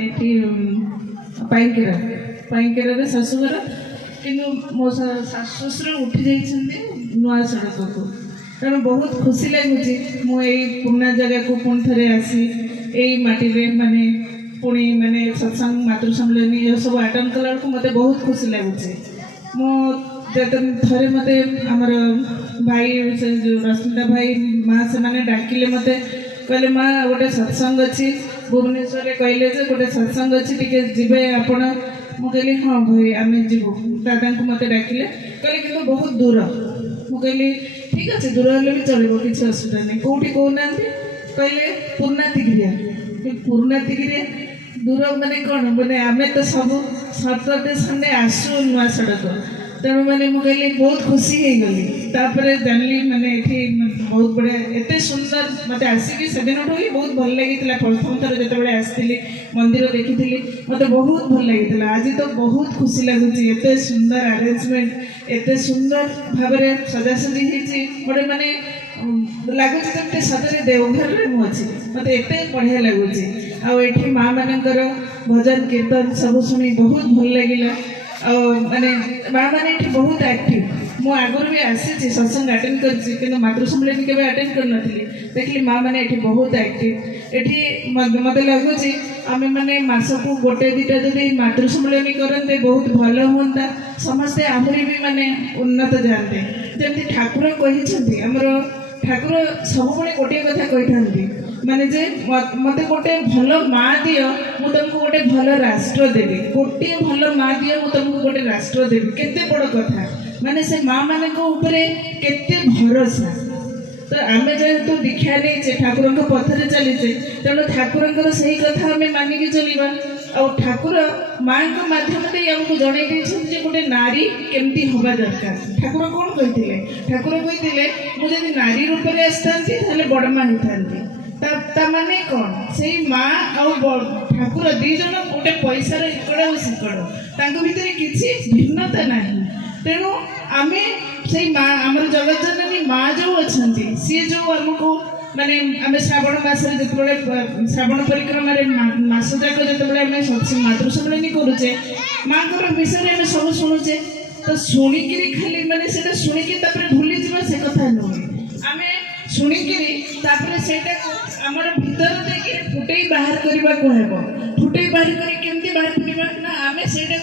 ये पाइकेरा पाइकेरा शाशुघर कि मो शाशु शशुर उठी जाइए नुआ सड़क को तेणु बहुत खुशी लगुच मुझे पुराना जगह को पुणी थे आसी यही माटी माने पुणी माने सत्संग मातृ सम्मेलन ये सब आटेड कला मत बहुत खुशी लगुच थे मत आमर भाई रश्मिता भाई माँ से मैंने डाकिले मत कहले माँ गोटे सत्संग अच्छी भुवनेश्वर कहले गोटे सत्संग अच्छी टी जी आपण मुझे हाँ भाई आम जीवु दादा को मत डाकिले कहले कि बहुत दूर मुझे ठीक अच्छे दूर हेल्ले भी चलो किसी असुविधा नहीं कौटी कहना कहले पुराना तिगिरिया दूर माने कौन मैंने आम तो सब सतर्टे संडे आसू नुआ सड़क तेणु मैंने मुझे बहुत खुशी हो गली तापर जानली मैंने ये बहुत बढ़िया एत सुंदर मत आसिक से दिन बहुत भल लगी प्रथम थर जो आसती मंदिर देखी मत बहुत भल लगी आज तो बहुत खुशी लगुच एत सुंदर आरेंजमेंट एत सुंदर भाव सजासजी गोटे माने लगुच जमी सतरे देवघर में मुझे मत एत बढ़िया लगुच आठी माँ मानकर भजन कीर्तन सब शुणी बहुत भल लगे माने माँ मैंने ये बहुत एक्टिव मु आगुरी भी आसी सत्संग आटेड कर मातृ सम्मेलन के आटेड कर नी देखिए माँ मैंने ये बहुत एक्टिव ये मत लगुच आम मैंने मस को गोटे दुटा जब मातृ सम्मेलन करते बहुत भल हाँ समस्ते आहरी भी माने उन्नत जाते जमी ठाकुर कही आमर ठाकुर सब गोटे कथा कही था माने जे मत गोटे भल माँ दियो मु तुमको गोटे भल राष्ट्र देवी गोटे भल माँ दियो मु तुमको गोटे राष्ट्र देवी केते बड़ कथा माने से माँ मान केते भरोसा तो आम जेहेतु दीक्षा नहीं ठाकुर पथरे चलीचे तेणु ठाकुर से कथा आम मानिकी चलवा आ ठाकुर माँ मध्यम आमको जन गोटे नारी केमती हवा दरकार ठाकुर कौन कही ठाकुर कही मुझे नारी रूप में आसता बड़मा होता माने कौन से माँ ठाकुर दी जन गोटे पैसार इकड़ और सिकड़ भितर किसी भिन्नता ना तेणु आम से माँ आम जगत जननी माँ जो अच्छा सी जो आमको माने आम श्रावण मसरे जो श्रावण परिक्रमा मस जाक जो मातृ सम्मेलन करुचे माँ विषय आम सब शुणुचे तो शुणिकी खाली माने से शुणिकी भूली जा से कथा नुहे आम शुणिकी आमर भीतर देखिए फुटे बाहर करने को हेब फुटे बाहर करके बाहर करवा ना आम से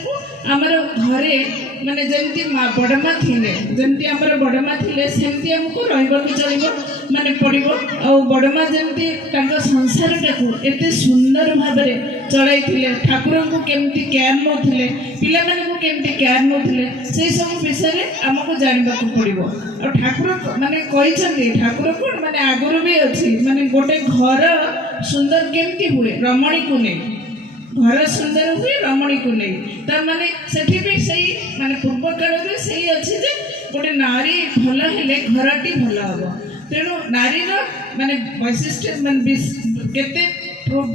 आमर घरे माने जमती बड़मा थिले जमती आमर बड़मा थिले सेमती हमको रहिबाकु चलिबो माने पड़िबो आ बड़मा जमती तांका संसार टाकू एते सुंदर भाव में चलाई थिले ठाकुर को केमती केयर नथिले पिला माने को केमती केयर नथिले से सब विषय हमको जानबाकु पड़िबो आ ठाकुर माने कहिसंती ठाकुर कोन माने आगुरु भी अछि माने गोटे घर सुंदर केमती हुए रमणी को नहीं घर सुंदर हुए रमणी को नहीं तर माने सेठी भी सही माने पूर्व काल रे सही अछि जे गोटे नारी भल हेले घरटी भल हबो तेणु नारी माने वैशिष्ट माने केते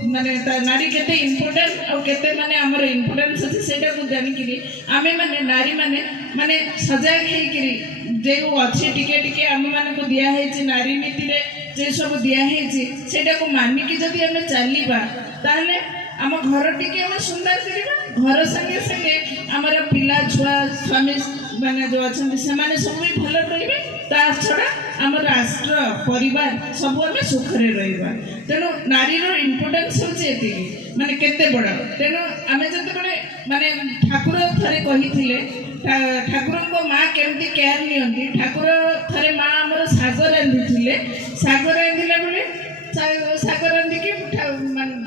माने नारी केते इम्पोर्टेंट और केते माने हमर इम्पोर्टेंस अछि सेटा को जानि कि आमे माने नारी माने माने सजाग हे कि जे अच्छे टिके टिके आम मान को दिया है नारी नीति रे जे सब दिया है सेटा को मानिकी जदि आमे चलीबा ताले आम घर टिके आम सुंदर करवा घर संगे संगे आमर पिला छुआ स्वामी माने जो अच्छा से माने सब भी भल रहिबे ता छड़ा आम राष्ट्र परिवार सब आम सुखरे रहिबा तेणु नारी रो इम्पोर्टेंस होचे एति माने केते बड़ तेणु आमे जते बड़े माने ठाकुर थरे कहिथिले ठाकुर को माँ केमती केयर नियंती ठाकुर थरे माँ आमर साग रांधि साग रांधिला बेले साग रांधिकी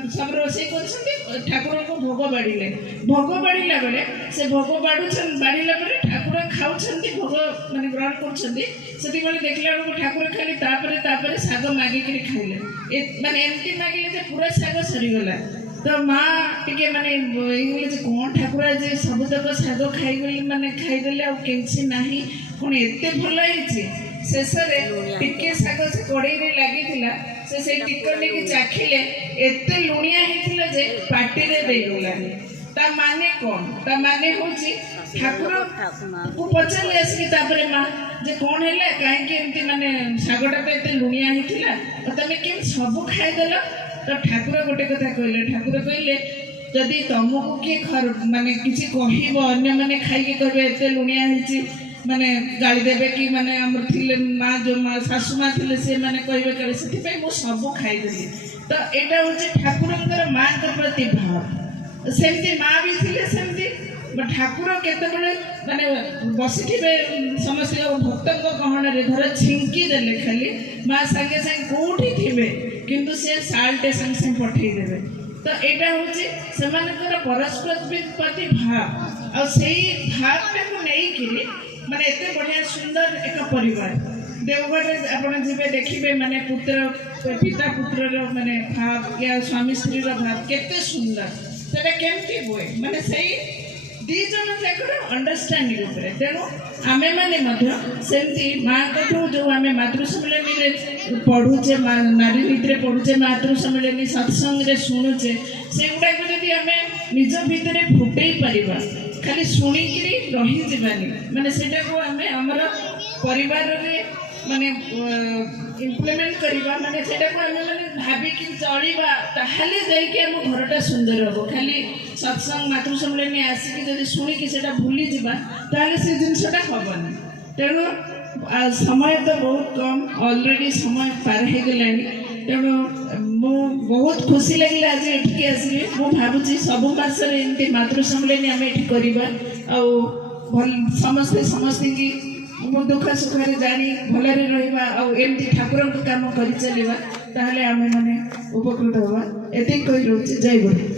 सब रोषे कर ठाकुर को भोग बाड़े भोग बाड़ा बेले से भोग बाड़ा बेले ठाकुर खाऊँ भोग माने ग्रहण कर देखला बेलू ठाकुर खाली साग मागिक खाइले माने एमती मागिले पूरा साग सरीगला तो माँ टे माने ये कौन ठाकुर जे सबुतक साग खाई माने खाईदे आ कि पुणी एत भल शेष टिके साग से कड़े लगी से टिकट नहीं चाखिले एत लुणिया होता जे पार्टी देगला ता माने कौन ता माने हूँ ठाकुर को पचारे आसिक माँ जे कौन है कहीं माने सागटा तो एत लुणिया होता तुम कि सब खाईदेल तो ठाकुर गोटे कथा कहले ठाकुर कहले जदि तुमको किए माने किसी कह अन्य खाई कहे एत लुणिया होती माने गाड़ी देवे कि माने आम थे माँ जो माँ शाशु माँ थे से मैंने कहे कहे से मुझे सब खाईदेली तो यहाँ हूँ ठाकुर माँ प्रति भाव सेमती माँ भी थे सेमती ठाकुर केतबले माने बसी समस्त भक्त गहन धर छिंकी देले खाली माँ सागे सागे कौटी थे किंतु से साल्टे संगे संगे पठेदेवे तो यहाँ हूँ परस्पर प्रति भाव और से भावटा को लेकिन माने एते बढ़िया सुंदर एक परिवार देवगढ़ आपड़ जी देखिए माने पुत्र पिता पुत्र माने भाव या स्वामी स्त्री भाव केते सुंदर से केमती हुए माने सही दी जन जाकर अंडरस्टैंडिंग उपरे तेणु आमे माने सेमती माँ कठू जो आम मातृ सम्मेलन पढ़ुचे नारी नीति पढ़ुचे मातृ सम्मेलन सत्संग शुणुचे से गुड़ाक जदि आम निज भितर फुटे पारिबा खाली शुणिकी रही जानी माने सेटा को आम आमर परिवार रे माने इम्प्लीमेंट करवा माने सेटा को आम माने भाविकी चलिबा ताहले जाइके आम घरटा सुंदर हो खाली सत्संग मातृ सम्मेलन आसिक जब शुणिकी सेटा भूली जावा ताहले से जिनसटा हेनी तेणु समय तो बहुत कम ऑलरेडी समय पार हो गलानी तेणु मु बहुत खुशी लगे आज ये आसली मुझे भावुँ सबु मासरे एमती मातृ सम्मेलन आम ये करवा समस्ते समस्त की दुख सुख जानी भलरे रही ठाकुर काम कर चलवा ताहले आमे माने उपकृत हवा एति कही रोचे जय गुरु।